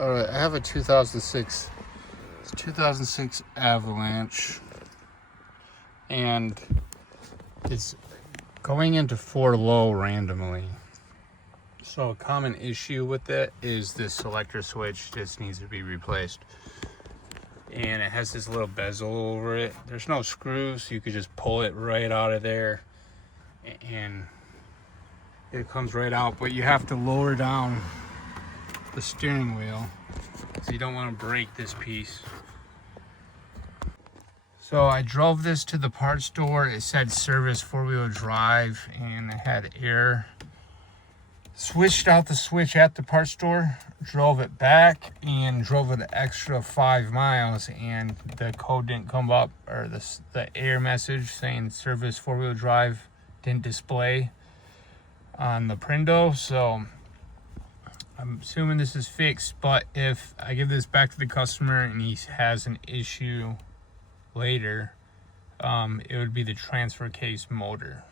All right, I have a 2006 Avalanche, and it's going into 4 low randomly. So a common issue with it is this selector switch just needs to be replaced. And it has this little bezel over it. There's no screws, so you could just pull it right out of there and it comes right out, but you have to lower down the steering wheel, so you don't want to break this piece. So I drove this to the parts store. It said service 4-wheel drive and it had air. Switched out the switch at the parts store, drove it back and drove an extra 5 miles, and the code didn't come up, or the error message saying service 4-wheel drive didn't display on the Prindo. So I'm assuming this is fixed, but if I give this back to the customer and he has an issue later, it would be the transfer case motor.